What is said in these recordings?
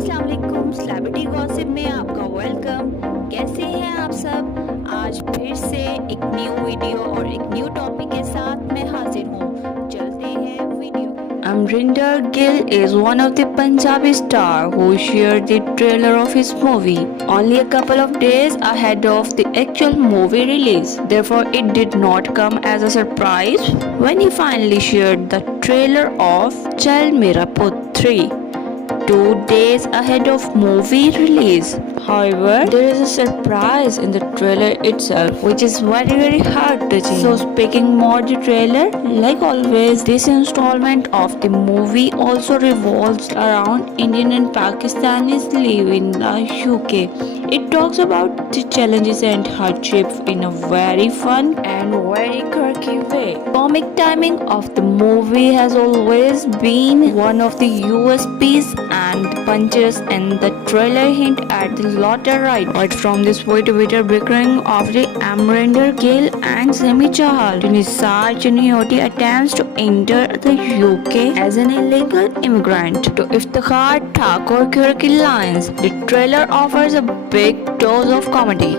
अस्सलाम वालेकुम, celebrity gossip में आपका वेलकम। कैसे हैं आप सब? आज फिर से एक न्यू वीडियो और एक न्यू टॉपिक के साथ मैं हाजिर हूँ। चलते हैं video. Amrinder Gill is one of the Punjabi star who shared the trailer of his movie only a couple of days ahead of the actual movie release. Therefore, it did not come as a surprise when he finally shared the trailer of Chal Mera Put 3. 2 days ahead of movie release. However, there is a surprise in the trailer itself, which is very heart-touching. So speaking more the trailer, like always, this installment of the movie also revolves around Indian and Pakistanis live in the UK. It talks about the challenges and hardships in a very fun and very quirky way. Comic timing of the movie has always been one of the USPs and punches in the trailer hint at the latter right. But from this bitter bickering of the Amrinder Gill and Sami Chahal to Nisar Chunioti attempts to enter the UK as an illegal immigrant to Iftikhar Thakur quirky lines, the trailer offers a big dose of comedy.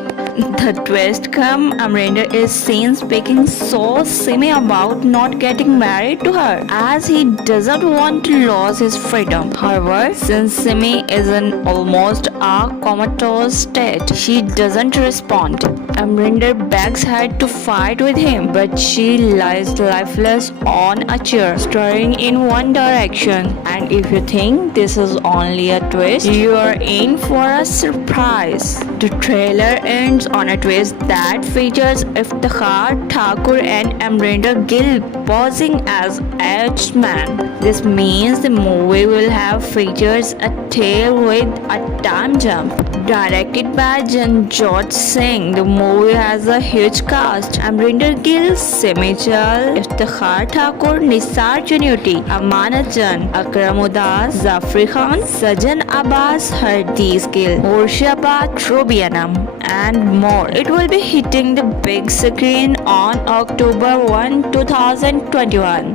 The twist come Amrinder is seen speaking so Simi about not getting married to her as he doesn't want to lose his freedom. However, since Simi is in almost a comatose state, she doesn't respond. Amrinder begs her to fight with him, but she lies lifeless on a chair, staring in one direction. And if you think this is only a twist, you are in for a surprise. The trailer ends on a twist that features Iftikhar Thakur and Amrinder Gill posing as aged men. This means the movie will have features a tale with a time jump. Directed by Janjot Singh, the movie has a huge cast: Amrinder Gill, Sami Chahal, Iftikhar Thakur, Nisar Chunioti, Amanat Jan, Akram Udas, Zafri Khan, Sajan Abbas, Hardees Gill, Murshaba Trubianam, and more. It will be hitting the big screen on October 1, 2021.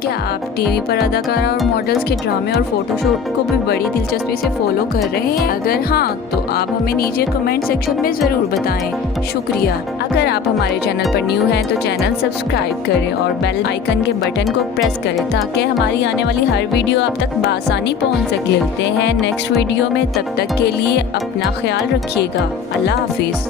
क्या आप TV पर अदाकारा और models के ड्रामे और photoshoot को भी बड़ी दिलचस्पी से फॉलो कर रहे हैं? अगर हाँ, तो आप हमें नीचे कमेंट सेक्शन में ज़रूर बताएं। शुक्रिया। अगर आप हमारे चैनल पर न्यू हैं तो चैनल सब्सक्राइब करें और बेल आइकन के बटन को प्रेस करें ताकि हमारी आने वाली हर वीडियो आप तक बआसानी पहुँच सके। मिलते हैं नेक्स्ट वीडियो में, तब तक के लिए अपना ख्याल रखिएगा। अल्लाह हाफिज़।